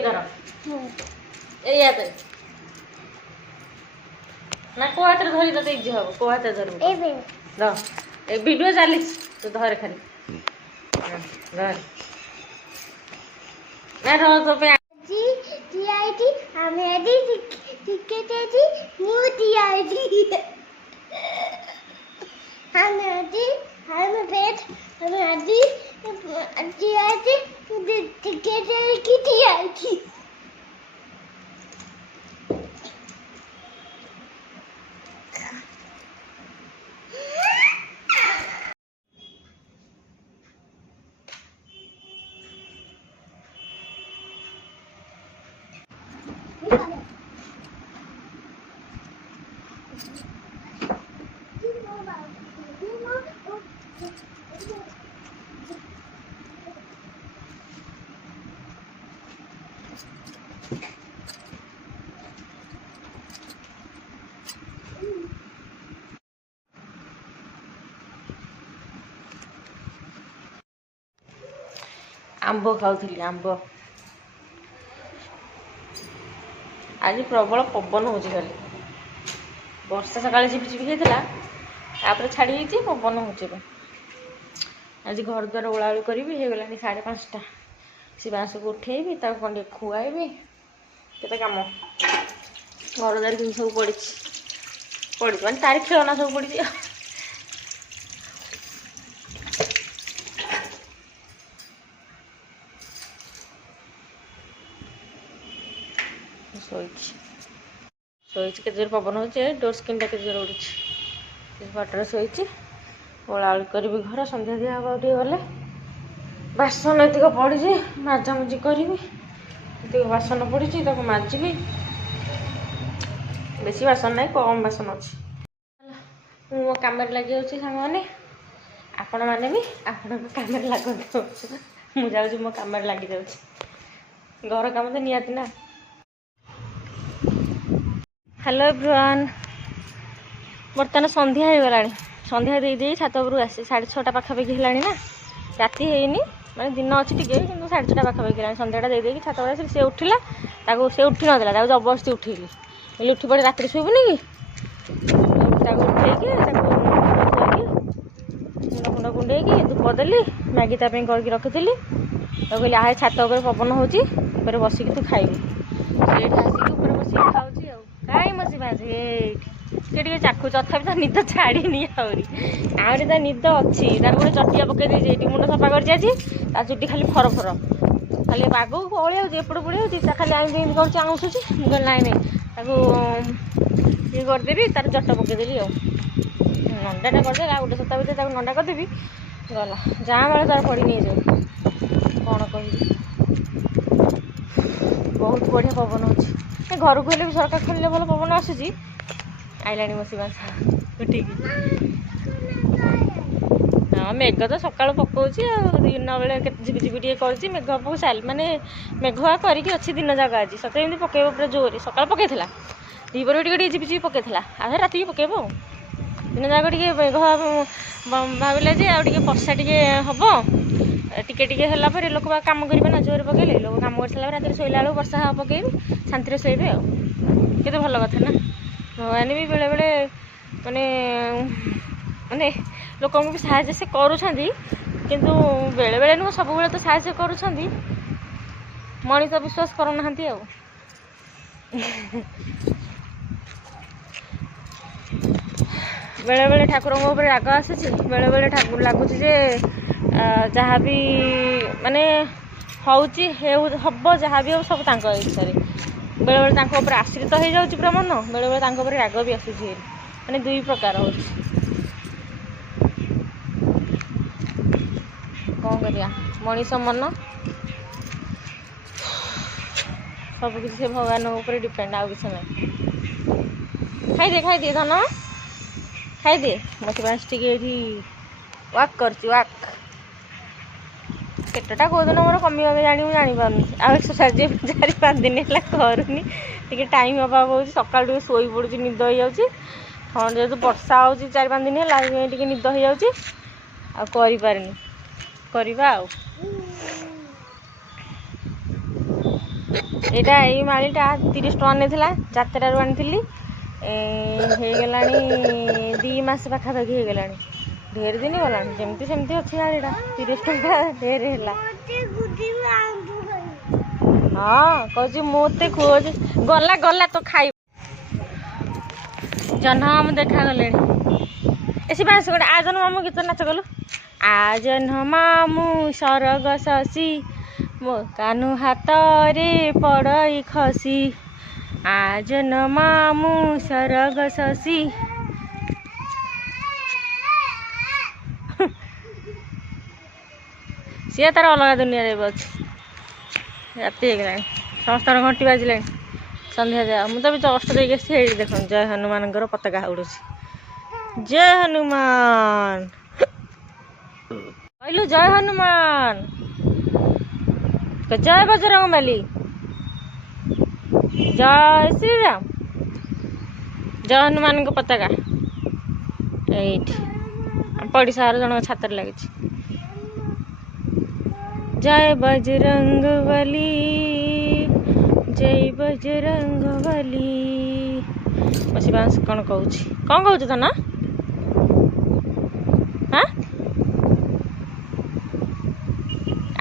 धर ए ना को हाथ धरी तो इजी हम को हाथ धर ए वीडियो चली तो धर खाली धर ना रो तो पे जी टीआईटी हमें दी टिकट जी मु टीआईटी हमें बेट हमें दी टीआईटी टिकट की टीआईटी आंब खाऊली आंब आज प्रबल पवन हो खाली वर्षा सका झिपिझिपि होता छाड़ी पवन हो आज घर द्वार ओलाओली करी हो गला 5:30 से बाँस को उठेबी कौन खुआबी केते कम घर द्वार कि सब पड़ी माने तार खेलना सब पड़ी शोची के जोर पवन हो डोर स्क्रीन टा के जोर उड़ी पटर शोची ओलाओली करी घर सन्ध्या दिया हम गले बासन एतिक पड़ी मजामुजी करी बासन पड़ी मजबी बेसी बासन ना कम बासन अच्छी मो कम लगी सांग मैंने आपण मैंने भी आपण कम लगत मुझे मो कम लगी जाऊँ घर कम तो निहाती ना। हेलो एवरीवन बर्तमान संध्या हो गला संध्या दे छात उपरू आसी 6:30 पाखापाखि है ना राति है माने दिन अच्छी टे कि 6:30 पाखापाखि है संध्याटा दे छात पर आसी से उठिला से उठी नाला जबरदस्ती उठेली बोले उठी पड़े राति शुबुनि कि उठेकी मुंड कुंडे धूप देली मैगी ताप करके रखी कहली आए छात उपर पवन हो बसिक तू खाइबू से आसिक बसिक खाऊँ कहीं मसी बाजे चाखु तथापि तो निद छाड़नी आहरी तो निद अच्छी तार गोटे चटिया पकई दे मुंड सफा कर चुटी खाली फर फर खाली बाग पड़े एपट पड़े खाली आम कर आँसुची मुझे ना नहीं ये करदेवी तार जट पकईदेली नंडाटा करदे गोटे सप्ताह भर नंडा करदेवी गला जहाँ बेले तार पड़ी नहीं जाऊ कौन कह बहुत बढ़िया पवन हो घर को भी सरकार खोलिले भल पवन आसूसी आईला मसी बाँस उठिक हाँ मेघ तो सका पकाऊँ दिन बेले झिपिझिपि टे कर मेघ पक साल माने मेघुआ करके अच्छी दिन जाक आज सत एमती पकेब पूरा जोर सका पकई दीपर भी टे झिपिझिपि पकई आधे राति पकेब दिन जाक टे मेघ भाविले आगे वर्षा टे हम टिके टिके है लोक कम करेंगे ना जोर पकड़े लोक कम कर सारा रात शोला बेलू वर्षा पकड़े शांति शोबे आते भल कथा ना भगवान भी बेले बेले माने माने लोक भी साहय से किंतु बेले बेले नुह सब बेले तो साहय करुँच मनीष विश्वास करना बेले बेले ठाकुर राग आसूसी बेले बेले ठाकुर लगुच जहाँ भी माने होची हम जहाँ भी हो सब इच्छा बेले बेले आश्रित हो जाऊँ पूरा मन बेले बेले राग भी आसूसी माने दुई प्रकार हो कौन करिया मनीष मन सब किसी से भगवान ऊपर डिपेंड आउ किसी ना खाई दे धन खाई दे बस बाँस टे वाक कर पेटटा कौ दिन मोर कमी जानी मुझे जापानी आउ एक्सरसाइज 4-5 दिन है करूनी टे टाइम अभाव हो सका शोई पड़ी निद हो जाऊँगी हाँ जेहतु वर्षा हो 4-5 दिन है टे निद हो जाऊँगी करवा ଏଇଟା ଏଇ ମାଳିଟା 30 ଟଙ୍କା ନେଇଥିଲା, ଯାତ୍ରାରୁ ଆଣିଥିଲି। ହେଇଗଲାଣି 2 ମାସ ପାଖାପାଖି ହେଇଗଲାଣି, ଢେର ଦିନ ଗଲାଣି। ଯେମିତି ସେମିତି ଅଛି ମାଳିଟା, 30 ଟଙ୍କା ଢେର ହେଲା। ହଁ କହୁଛି ମୋତେ ଖୁଅଉଛି। ଗଲା ଗଲା ତ ଖାଇ ଜହ୍ନ ମାମୁଁ ଦେଖାଗଲେଣି। ଏ ଶିବା ଆସ ଗୋଟେ ଆ ଜହ୍ନ ମାମୁଁ ଗୀତ ନାଚ କଲୁ। ଆ ଜହ୍ନ ମାମୁଁ ସରଗ ଶଶୀ, ମୋ କାହ୍ନୁ ହାତରେ ପଡ଼ଇ ଖସି। ଆ ଜହ୍ନ ମାମୁଁ ସରଗ ଶଶୀ। ସିଏ ତାର ଅଲଗା ଦୁନିଆରେ ଏବେ ଅଛି। ରାତି ହେଇଗଲାଣି, ସମସ୍ତଙ୍କର ଘଣ୍ଟି ବାଜିଲାଣି, ସନ୍ଧ୍ୟା ଯାଅ। ମୁଁ ତ ବି ଜଷ୍ଟ ଦେଇକି ଆସିଛି। ଏଇଠି ଦେଖନ୍ତୁ ଜୟ ହନୁମାନଙ୍କର ପତାକା ଉଡ଼ୁଛି। ଜୟ ହନୁମାନ କହିଲୁ, ଜୟ ହନୁମାନ, ଜୟ ବଜରଙ୍ଗବାଲି, ଜୟ ଶ୍ରୀରାମ। ଜୟ ହନୁମାନଙ୍କ ପତାକା ଏଇଠି ପଡ଼ିଶା ଘର ଜଣଙ୍କ ଛାତରେ ଲାଗିଛି। ଜୟ ବଜରଙ୍ଗବାଲି, ଜୟ ବଜରଙ୍ଗବାଲି। ବସି ବାସ କ'ଣ କହୁଛି? କ'ଣ କହୁଛୁ ତ ନା? ହାଁ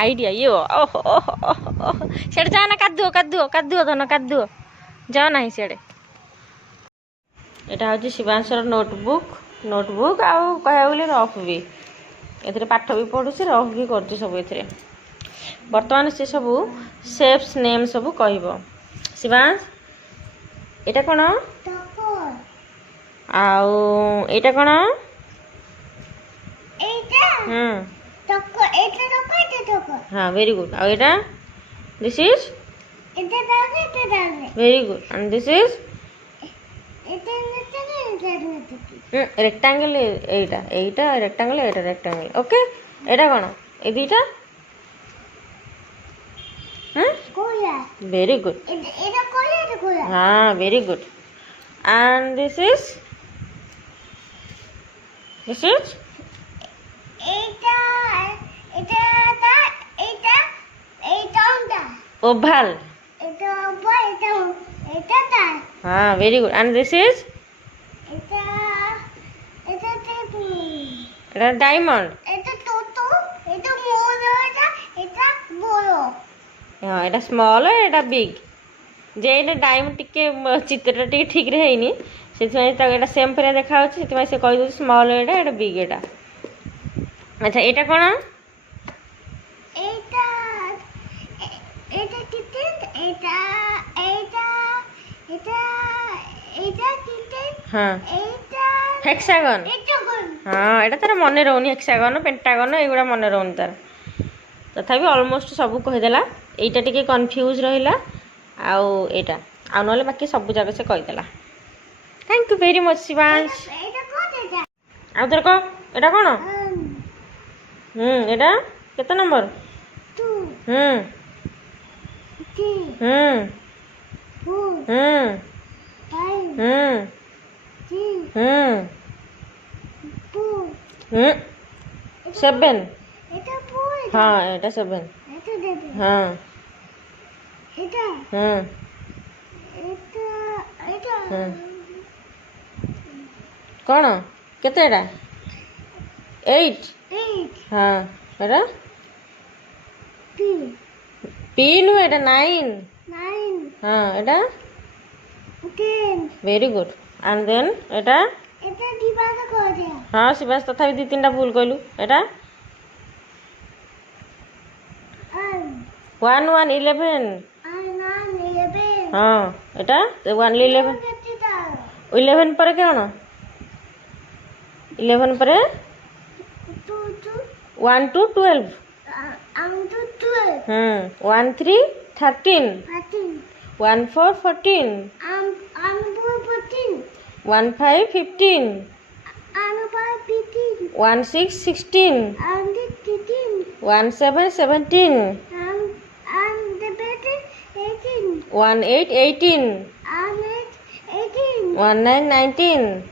ଆଇଡ଼ିଆ ଇଏ ଓହୋ ଓହୋ ଓହୋ। ସିଆଡ଼େ ଯା ନା, କାଦୁଅ କାଦୁଅ କାଦୁଅ ଧନ କାଦୁଅ, ଯାଅ ନାହିଁ ସିଆଡ଼େ। ଏଇଟା ହେଉଛି ଶିବାଂଶର ନୋଟବୁକ୍ ଆଉ କହିବାକୁ ଗଲେ ରଫ୍ ବି। ଏଥିରେ ପାଠ ବି ପଢ଼ୁଛି, ରଫ୍ ବି କରୁଛି ସବୁ ଏଥିରେ। ବର୍ତ୍ତମାନ ସେ ସବୁ ସେପ୍ସ ନେମ୍ ସବୁ କହିବ। ଶିବାଂଶ ଏଇଟା କ'ଣ? ଆଉ ଏଇଟା କ'ଣ? ହଁ ଭେରି ଗୁଡ୍। ଆଉ ଏଇଟା this is very good. And this is rectangle. ଏଇଟା ଏଇଟା ରେକ୍ଟାଙ୍ଗଲ, ଏଇଟା ରେକ୍ଟାଙ୍ଗଲ। ଓକେ, ଏଇଟା କ'ଣ? ଏଇ ଦୁଇଟା ଭେରି ଗୁଡ୍। ହଁ very good. And this is oval. हाँ very good. And this is diamond. हाँ এটা small, এটা big. जे ଏଇଟା ଡାଇମଣ୍ଡ ଟିକେ ଚିତ୍ରଟା ଟିକେ ଠିକରେ ହେଇନି, ସେଥିପାଇଁ ତାକୁ ଏଇଟା ସେମ୍ ପରିଆ ଦେଖାଯାଉଛି, ସେଥିପାଇଁ ସେ କହିଦେଉଛି ସ୍ମଲ୍ ଏଇଟା, ଏଇଟା ବିଗ୍ ଏଇଟା। ଆଚ୍ଛା ଏଇଟା କ'ଣ? ହଁ ହେକ୍ସାଗନ୍। ହଁ ଏଇଟା ତାର ମନେ ରହୁନି, ହେକ୍ସାଗନ୍ ପେଣ୍ଟାଗନ୍ ଏଇଗୁଡ଼ା ମନେ ରହୁନି ତାର। ତଥାପି ଅଲମୋଷ୍ଟ ସବୁ କହିଦେଲା। ଏଇଟା ଟିକେ କନଫ୍ୟୁଜ୍ ରହିଲା, ଆଉ ଏଇଟା, ଆଉ ନହେଲେ ବାକି ସବୁ ଯାକ ସେ କହିଦେଲା। Thank you very much Shivansh. ଆଉ ତୋର କହ, ଏଇଟା କ'ଣ? ଏଇଟା କେତେ ନମ୍ବର? सेवन। हाँ एटा 7। हाँ कौन केते 8। हाँ एटा पी नु एटा 9। हाँ एटा वेरी गुड। एंड देन एटा हाँ शिवास तथा 2-3टा भूल कहलु। एटा 1 1 11। हाँ एटा 1 11 11 पर कौन 11 पर 1 to 12। 1 3 13। 1 4 14। 1 5 15। 1 6 16। 1 7 17। 1 8 18। 1 9 19।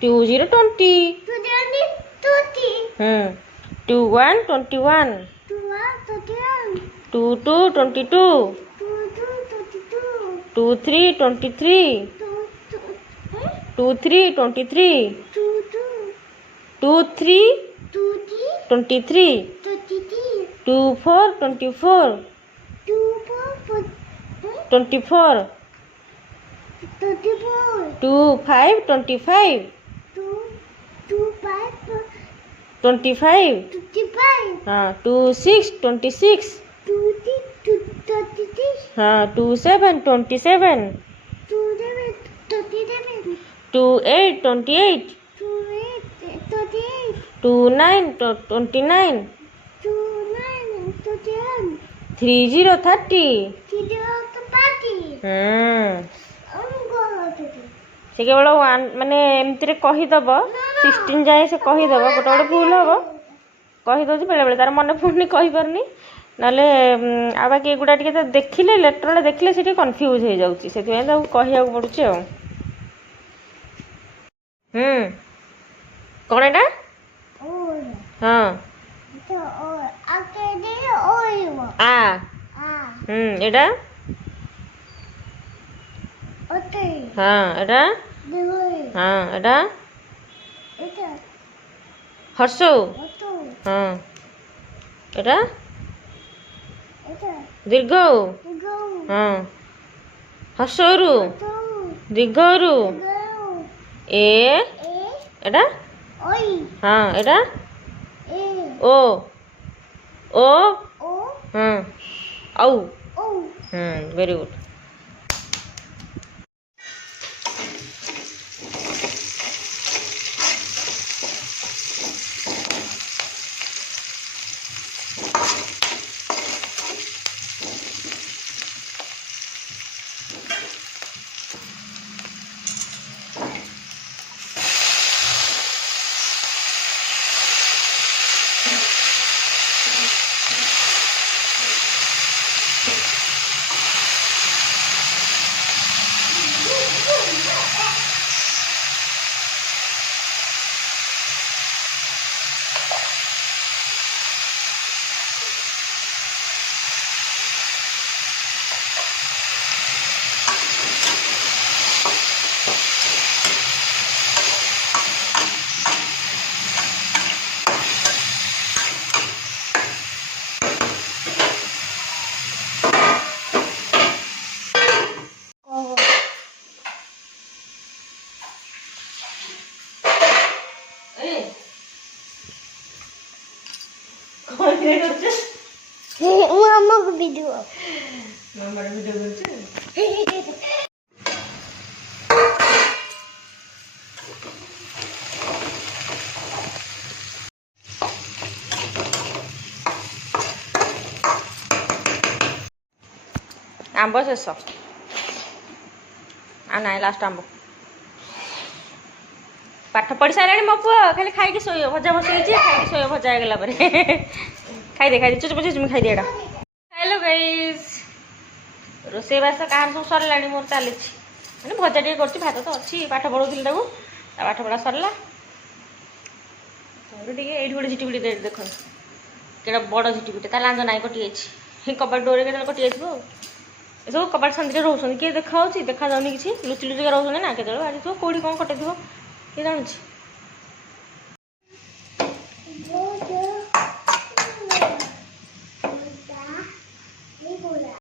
2 0 20। 2 1 21। 2 2 22, 2 3 23, 2 3 23, 2 3 23, 2 4 24, 24, 2 5 25, 25, हाँ 2 6 26, हाँ 2 7 27, 2 8 28, 2 9 29, 3 0 30। से केवल माने एमती कहीदेव 16 जाए से कहीदेव गोटे गोटे भूल हम कहीदे बेले बेले तार मन पड़नी कहीपारनी ना आ बाकी एगुड़ा टे देखिले लेटर देखिले से कन्फ्यूज हो जाऊँगी से कह पड़ुची कौन एटा हाँ आ एटा हाँ एटा हाँ एटा हर्षौ हाँ एटा दीर्घ हाँ हर्षरु दीर्घरु ए एटा हाँ एटा ओ ओ हाँ औ वेरी गुड Mama को वीडियो आंब शेष आ ना लास्ट आंब पाठ पढ़ी सारे मो पुआ खाली खाई शोय भजा बसई खाई शोय भजा गला खाई दे चुच चुच खाई दे हेलो गाइस रोसईबास कहार सब सरला मोर चली मैंने भजा टे कर भात तो अच्छी पाठ पढ़ाऊली पाठ पढ़ा सरला ये गोटे झिटिपिटी देख केटा बड़ झिटिपिटी ता लांज ना कटि कबाट डोरे के कटि जाइए ये सब कबाट शांति रोचे किए देखा देखा जाऊनी कि लुचि लुचिका रोचे ना केत बाजी कौटी कौन कटे किए जानूँ बोला